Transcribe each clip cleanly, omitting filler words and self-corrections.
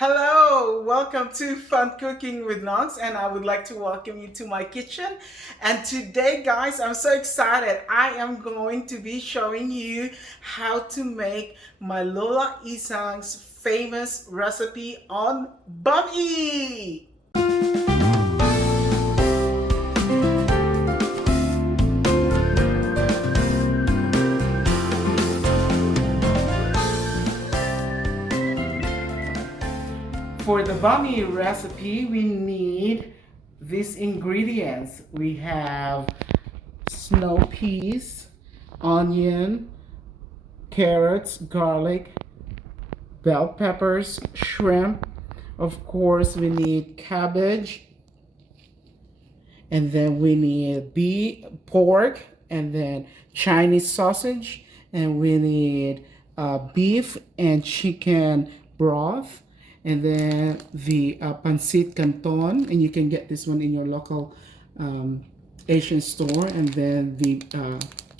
Hello, welcome to Fun Cooking with Nox, and I would like to welcome you to my kitchen. And today, guys, I'm so excited. I am going to be showing you how to make my Lola Isang's famous recipe on bami. For the bami recipe, we need these ingredients. We have snow peas, onion, carrots, garlic, bell peppers, shrimp. Of course, we need cabbage, and then we need beef, pork, and then Chinese sausage, and we need beef and chicken broth, and then the pancit canton, and you can get this one in your local Asian store, and then the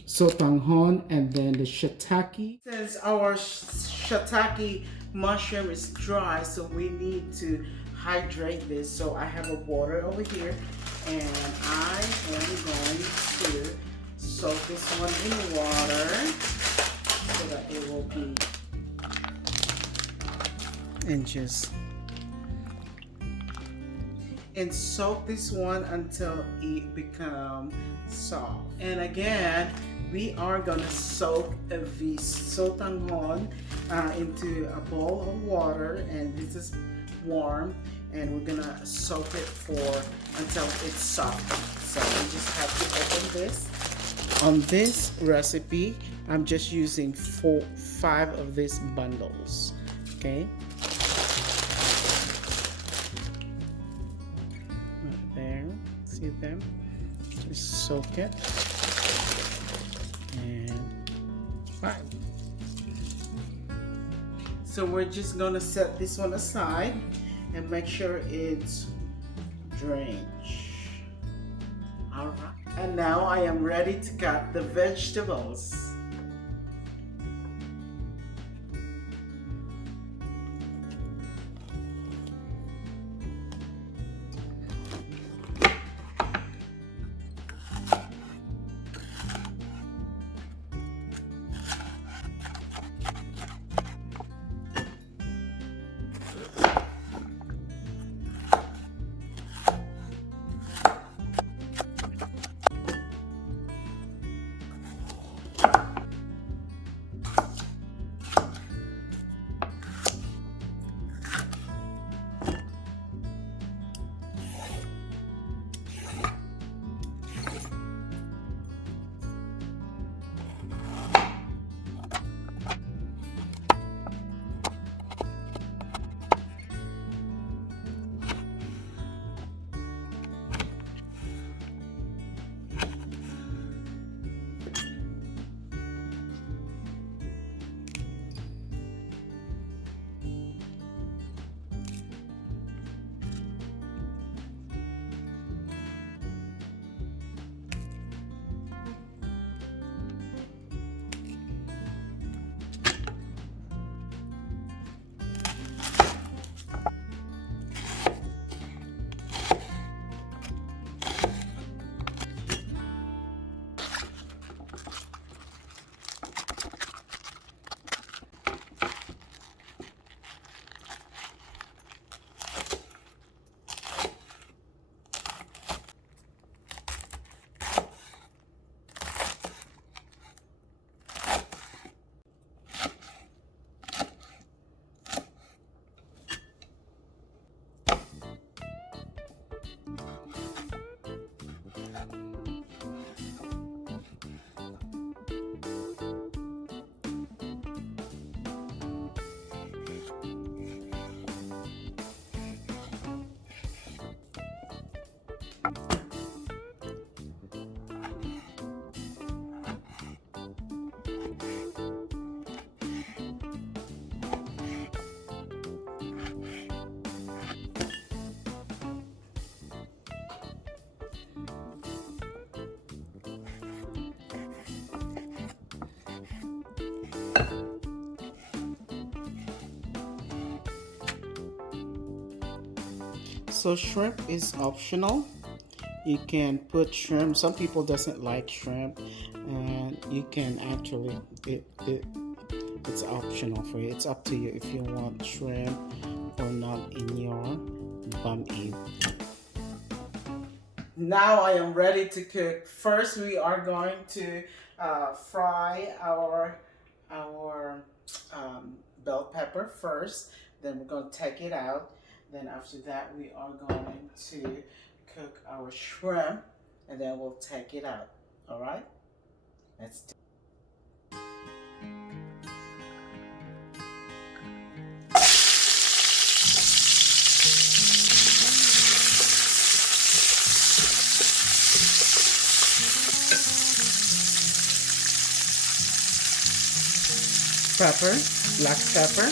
sotanghon, and then the shiitake. Since our shiitake mushroom is dry, so we need to hydrate this. So I have a water over here, and I am going to soak this one in water so that it will be, and soak this one until it becomes soft. And again, we are gonna soak the sotanghon into a bowl of water, and this is warm, and we're gonna soak it for until it's soft. So we just have to open this. On this recipe, I'm just using 5 of these bundles. Okay. There, see them? Just soak it. And 5. So we're just gonna set this one aside and make sure it's drained. Alright. And now I am ready to cut the vegetables. So shrimp is optional. You can put shrimp. Some people doesn't like shrimp, and you can actually it's optional for you. It's up to you if you want shrimp or not in your banh. Now I am ready to cook. First, we are going to fry our bell pepper first. Then we're going to take it out. Then after that, we are going to cook our shrimp, and then we'll take it out. All right? Let's do. Pepper, black pepper,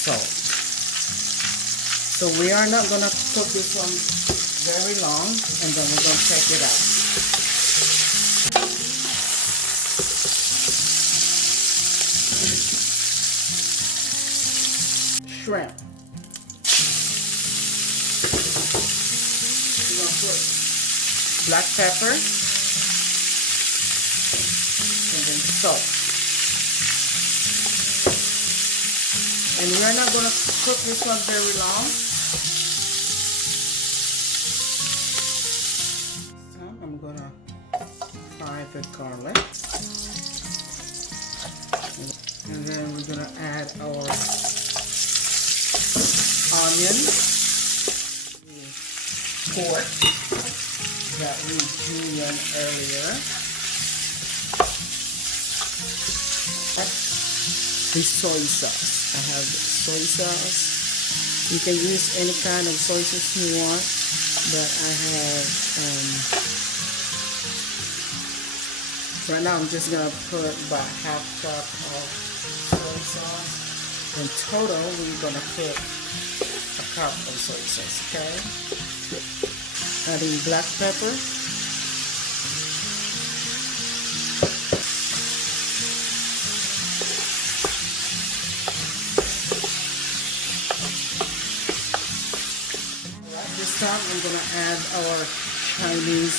salt. So we are not gonna cook this one very long, and then we're gonna take it out. Shrimp. We're gonna put black pepper and then salt. And we're not going to cook this one very long. So I'm going to fry the garlic. And then we're going to add our onion, pork that we julienne earlier. The soy sauce. I have soy sauce. You can use any kind of soy sauce you want, but I have right now I'm just gonna put about half cup of soy sauce. In total, we're gonna put a cup of soy sauce. Okay. Adding black pepper. This time I'm going to add our Chinese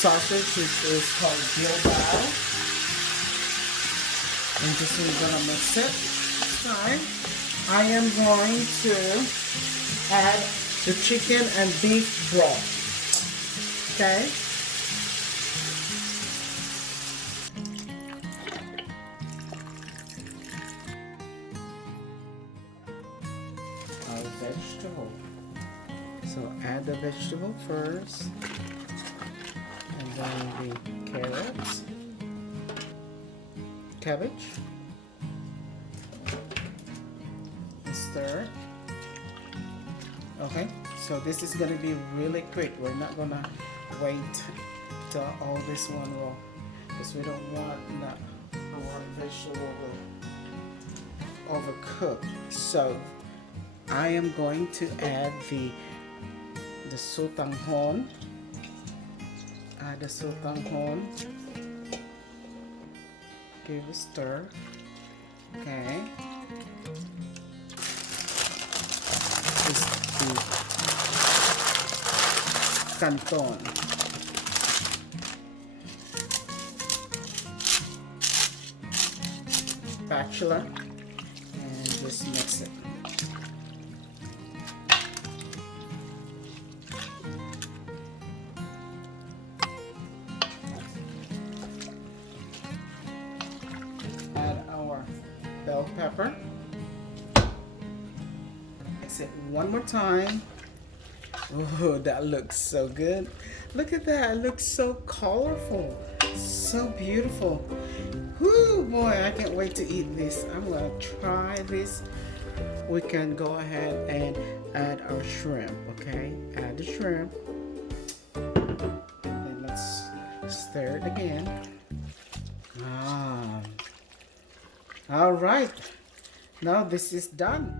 sausage, which is called Bilbao. And just we're going to mix it. This time I am going to add the chicken and beef broth. Okay. Our vegetable. So add the vegetable first, and then the carrots, cabbage, and stir. Okay, so this is going to be really quick. We're not going to wait till all this one will, because we don't want our vegetable will overcook. So I am going to add the sotanghon. Add the sotanghon. Give a stir. Okay. This is the canton. Spatula, and just mix it. Bell pepper. Mix it one more time. Oh, that looks so good. Look at that. It looks so colorful. So beautiful. Whoo, boy, I can't wait to eat this. I'm going to try this. We can go ahead and add our shrimp, okay? Add the shrimp. And then let's stir it again. All right, now this is done.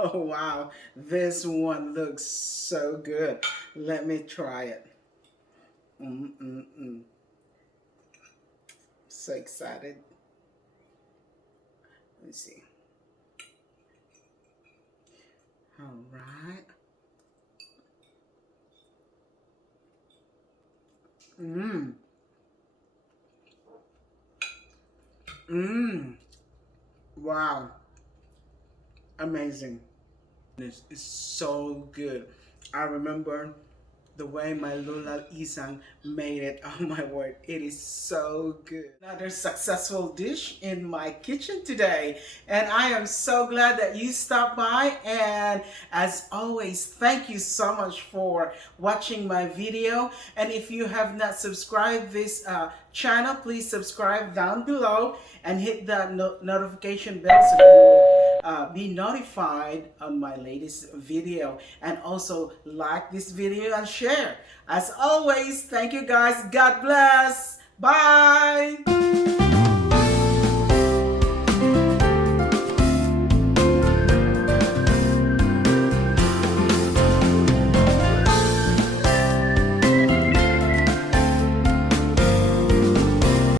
Oh wow, this one looks so good. Let me try it. Mm-mm-mm. So excited. Let me see. All right. Mmm. Mmm. Wow. Amazing. This is so good. I remember the way my Lola Isang made it. Oh my word, it is so good. Another successful dish in my kitchen today. And I am so glad that you stopped by. And as always, thank you so much for watching my video. And if you have not subscribed this channel, please subscribe down below and hit that notification bell so you will be notified on my latest video, and also like this video and share. As always, thank you guys. God bless. Bye.